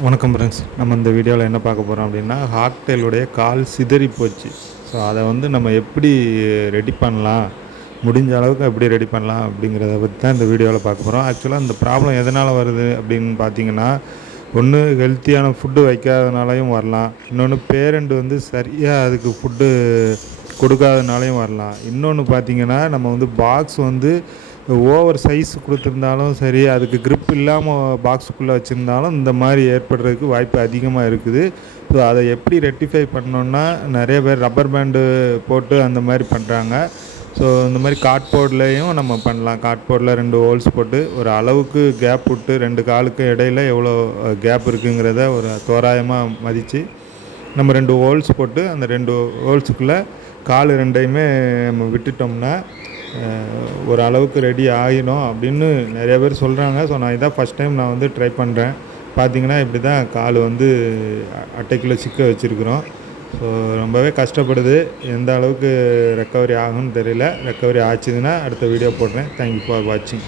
வணக்கம் ஃப்ரெண்ட்ஸ். நம்ம இந்த வீடியோவில் என்ன பார்க்க போகிறோம் அப்படின்னா, காக்டெயிலுடைய கால் சிதறி போச்சு. ஸோ அதை வந்து நம்ம எப்படி ரெடி பண்ணலாம், முடிஞ்ச அளவுக்கு எப்படி ரெடி பண்ணலாம் அப்படிங்கிறத பற்றி தான் இந்த வீடியோவில் பார்க்க போகிறோம். ஆக்சுவலாக இந்த ப்ராப்ளம் எதனால் வருது அப்படின்னு பார்த்தீங்கன்னா, ஒன்று ஹெல்த்தியான ஃபுட்டு வைக்காதனாலையும் வரலாம், இன்னொன்று பேரண்ட் வந்து சரியாக அதுக்கு ஃபுட்டு கொடுக்காதனாலையும் வரலாம். இன்னொன்று பார்த்தீங்கன்னா, நம்ம வந்து பாக்ஸ் வந்து ஓவர் சைஸ் கொடுத்துருந்தாலும் சரி, அதுக்கு க்ரிப் இல்லாமல் பாக்ஸுக்குள்ளே வச்சுருந்தாலும் இந்த மாதிரி ஏற்படுறதுக்கு வாய்ப்பு அதிகமாக இருக்குது. ஸோ அதை எப்படி ரெக்டிஃபை பண்ணோன்னா, நிறைய பேர் ரப்பர் பேண்டு போட்டு அந்த மாதிரி பண்ணுறாங்க. ஸோ இந்த மாதிரி கார்ட்போர்ட்லேயும் நம்ம பண்ணலாம். கார்ட்போர்டில் 2 ஹோல்ஸ் போட்டு ஒரு அளவுக்கு கேப் விட்டு 2 காலுக்கு இடையில் எவ்வளோ கேப் இருக்குங்கிறத ஒரு தோராயமாக மதித்து நம்ம 2 ஹோல்ஸ் போட்டு அந்த 2 ஹோல்ஸுக்குள்ளே கால் 2யுமே நம்ம விட்டுட்டோம்னா ஒரு அளவுக்கு ரெடி ஆகிடும் அப்படின்னு நிறைய பேர் சொல்கிறாங்க. ஸோ நான் இதான் ஃபஸ்ட் டைம் நான் வந்து ட்ரை பண்ணுறேன். பார்த்தீங்கன்னா இப்படி தான் கால் வந்து அட்டைக்குள்ளே சிக்க வச்சுருக்குறோம். ஸோ ரொம்பவே கஷ்டப்படுது. எந்த அளவுக்கு ரெக்கவரி ஆகும்னு தெரியல. ரெக்கவரி ஆச்சுதுன்னா அடுத்த வீடியோ போடுறேன். தேங்க்யூ ஃபார் வாட்சிங்.